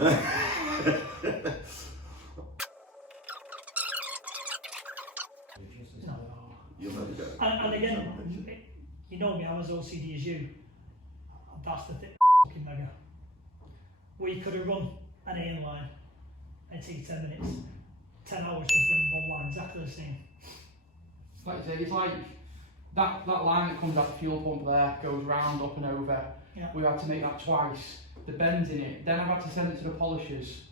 And again, you know me, I'm as OCD as you. That's the thing, fucking mega. We could have run an A line and take 10 minutes, 10 hours just running one line, exactly the same. Like I say, it's like that line that comes out the fuel pump there, goes round, up and over. Yeah. We had to make that twice. The bends in it. Then I've had to send it to the polishers.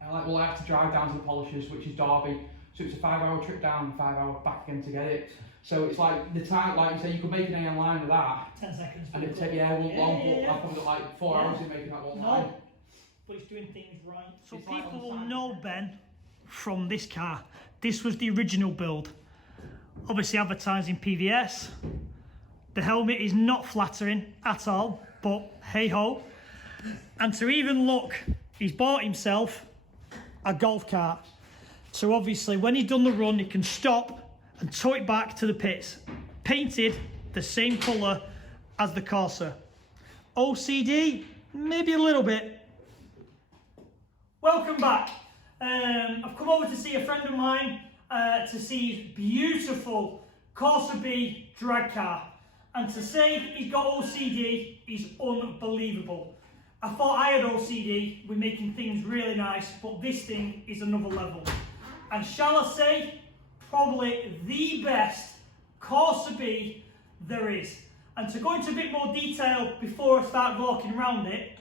And I have to drive down to the polishers, which is Derby. So it's a 5-hour trip down, 5 hour back again to get it. So it's like the time, like you say, you could make an AM line with that. 10 seconds. And it'd take long, but I've probably got like 4 hours in making that one line. But it's doing things right. So it's people like will know Ben from this car. This was the original build. Obviously advertising PVS. The helmet is not flattering at all, but hey ho. And to even look, he's bought himself a golf cart. So obviously when he's done the run, he can stop and tow it back to the pits. Painted the same colour as the Corsa. OCD, maybe a little bit. Welcome back. I've come over to see a friend of mine to see his beautiful Corsa B drag car. And to say he's got OCD is unbelievable. I thought I had OCD with making things really nice, but this thing is another level. And shall I say, probably the best Corsa B there is. And to go into a bit more detail before I start walking around it,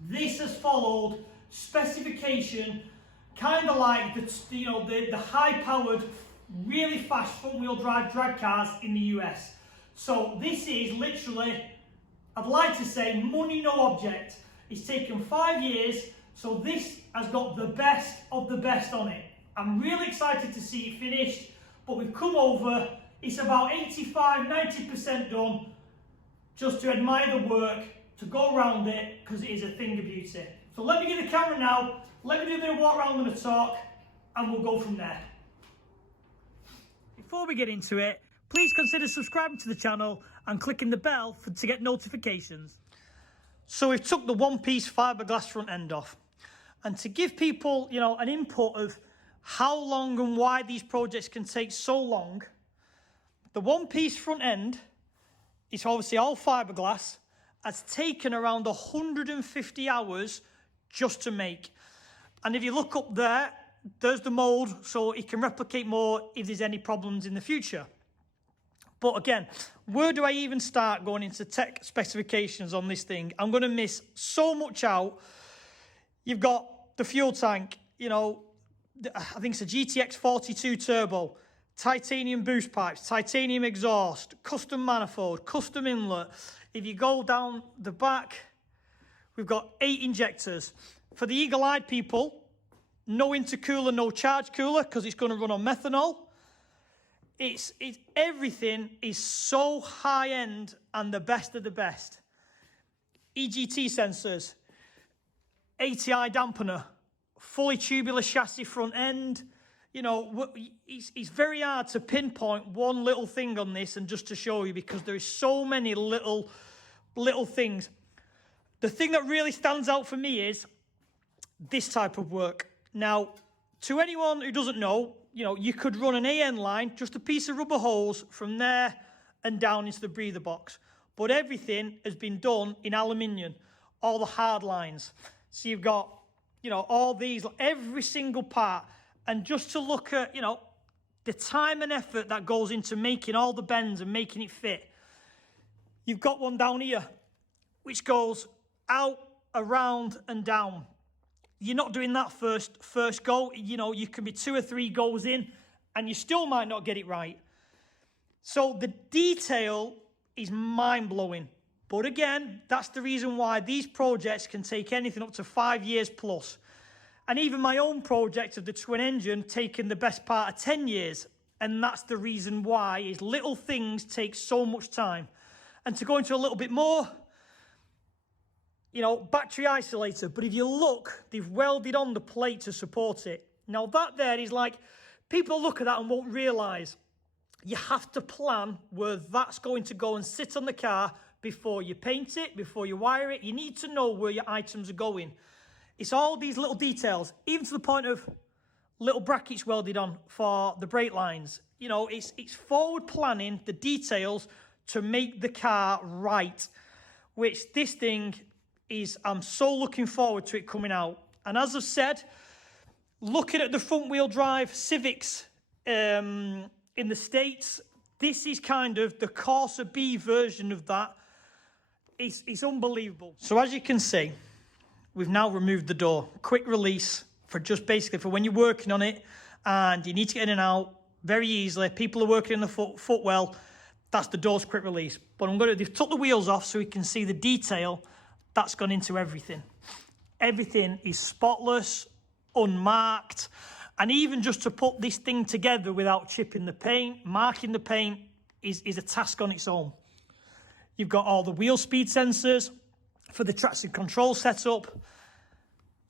this has followed specification, kind of like the high-powered, really fast front-wheel drive drag cars in the US. So this is literally, I'd like to say, money no object. It's taken 5 years, so this has got the best of the best on it. I'm really excited to see it finished, but we've come over, it's about 85-90% done, just to admire the work, to go around it, because it is a thing of beauty. So let me get the camera now, let me do a bit of walk around and a talk, and we'll go from there. Before we get into it, please consider subscribing to the channel and clicking the bell to get notifications. So we've took the one-piece fiberglass front end off. And to give people, an input of how long and why these projects can take so long, the one-piece front end, it's obviously all fiberglass, has taken around 150 hours just to make. And if you look up there, there's the mold, so it can replicate more if there's any problems in the future. But again, where do I even start going into tech specifications on this thing? I'm going to miss so much out. You've got the fuel tank, I think it's a GTX 42 turbo, titanium boost pipes, titanium exhaust, custom manifold, custom inlet. If you go down the back, we've got 8 injectors. For the eagle-eyed people, no intercooler, no charge cooler, because it's going to run on methanol. It's everything is so high-end and the best of the best. EGT sensors, ATI dampener, fully tubular chassis front end. It's very hard to pinpoint one little thing on this and just to show you, because there is so many little things. The thing that really stands out for me is this type of work. Now, to anyone who doesn't know, you could run an AN line, just a piece of rubber hose from there and down into the breather box. But everything has been done in aluminium, all the hard lines. So you've got, all these, every single part. And just to look at, the time and effort that goes into making all the bends and making it fit. You've got one down here, which goes out, around and down. You're not doing that first go. You can be 2 or 3 goes in and you still might not get it right. So the detail is mind-blowing. But again, that's the reason why these projects can take anything up to 5 years plus. And even my own project of the twin engine taking the best part of 10 years. And that's the reason why is little things take so much time. And to go into a little bit more, battery isolator. But if you look, they've welded on the plate to support it. Now that there is like, people look at that and won't realise. You have to plan where that's going to go and sit on the car before you paint it, before you wire it. You need to know where your items are going. It's all these little details, even to the point of little brackets welded on for the brake lines. You know, it's forward planning the details to make the car right, which this thing is, I'm so looking forward to it coming out. And as I've said, looking at the front wheel drive Civics in the States, this is kind of the Corsa B version of that. It's unbelievable. So as you can see, we've now removed the door. Quick release for just basically for when you're working on it and you need to get in and out very easily. People are working in the footwell. That's the door's quick release. But they've took the wheels off so we can see the detail that's gone into everything. Everything is spotless, unmarked. And even just to put this thing together without chipping the paint, marking the paint is a task on its own. You've got all the wheel speed sensors for the traction control setup.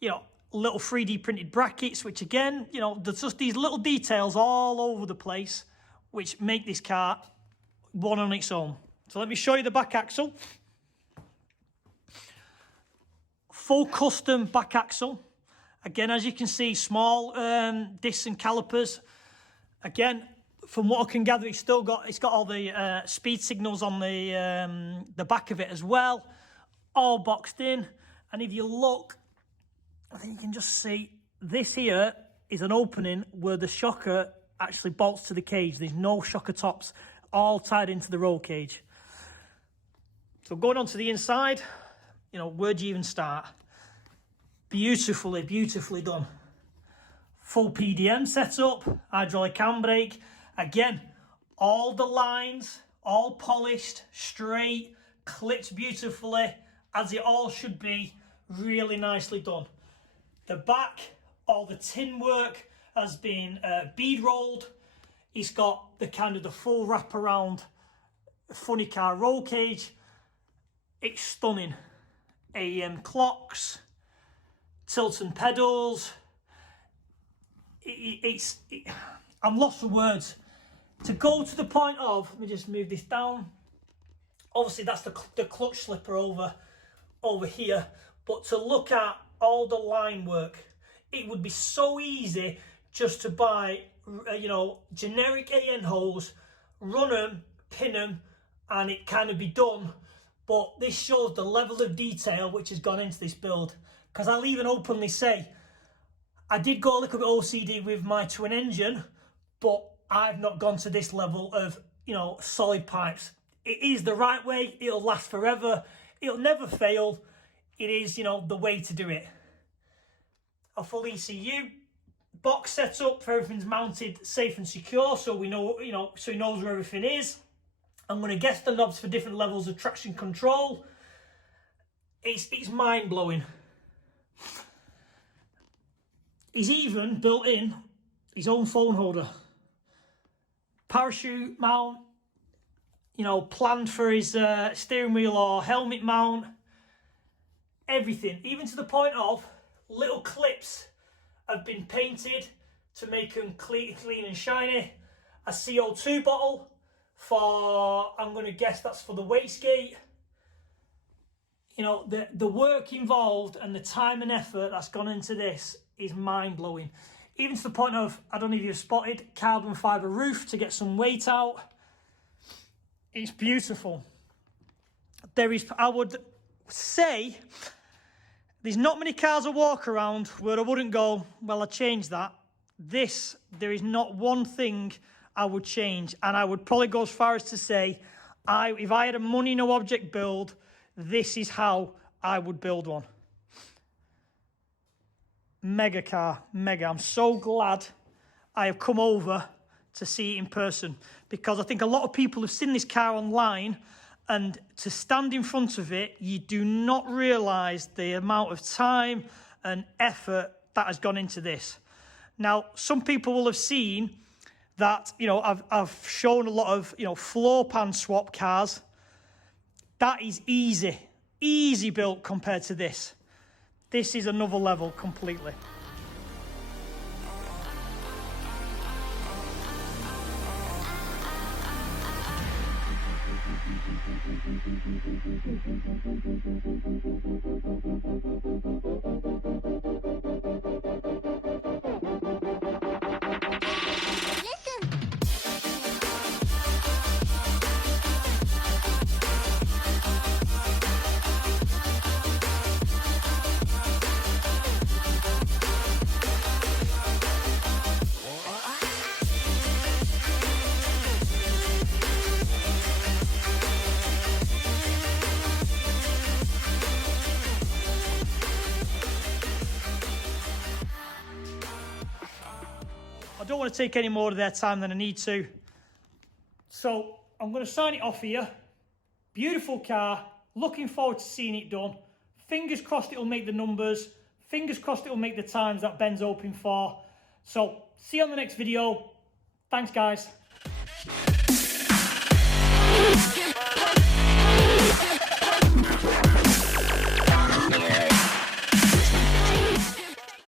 You know, little 3D printed brackets, which again, you know, there's just these little details all over the place, which make this car one on its own. So let me show you the back axle. Full custom back axle. Again, as you can see, small discs and calipers. Again, from what I can gather, it's got all the speed signals on the back of it as well, all boxed in. And if you look, I think you can just see this here is an opening where the shocker actually bolts to the cage. There's no shocker tops, all tied into the roll cage. So going on to the inside, you know, where do you even start? Beautifully, beautifully done. Full PDM setup, hydraulic handbrake. Again, all the lines, all polished, straight, clipped beautifully, as it all should be. Really nicely done. The back, all the tin work has been bead rolled. It's got the kind of the full wraparound funny car roll cage. It's stunning. AM clocks, Tilton pedals. I'm lost for words. To go to the point of, let me just move this down. Obviously that's the clutch slipper over here. But to look at all the line work, it would be so easy just to buy, you know, generic AN holes, run them, pin them, and it kind of be done. But this shows the level of detail which has gone into this build. Because I'll even openly say, I did go a little bit OCD with my twin engine, but I've not gone to this level of, you know, solid pipes. It is the right way. It'll last forever. It'll never fail. It is, you know, the way to do it. A full ECU box setup for everything's mounted safe and secure, so we know, you know, so he knows where everything is. I'm going to guess the knobs for different levels of traction control. It's mind blowing. He's even built in his own phone holder, parachute mount, you know, planned for his steering wheel or helmet mount. Everything, even to the point of little clips have been painted to make them clean and shiny. A CO2 bottle for, I'm going to guess that's for the wastegate. You know, the work involved and the time and effort that's gone into this is mind-blowing. Even to the point of, I don't know if you've spotted, carbon fibre roof to get some weight out. It's beautiful. There is, I would say, there's not many cars I walk around where I wouldn't go, well, I changed that. This, there is not one thing I would change. And I would probably go as far as to say, if I had a money no object build, this is how I would build one. Mega car, mega. I'm so glad I have come over to see it in person, because I think a lot of people have seen this car online, and to stand in front of it, you do not realise the amount of time and effort that has gone into this. Now, some people will have seen that, you know, I've shown a lot of, you know, floor pan swap cars. That is easy built compared to this. This is another level completely. I don't want to take any more of their time than I need to. So I'm going to sign it off here. Beautiful car. Looking forward to seeing it done. Fingers crossed it'll make the numbers. Fingers crossed it'll make the times that Ben's hoping for. So see you on the next video. Thanks, guys.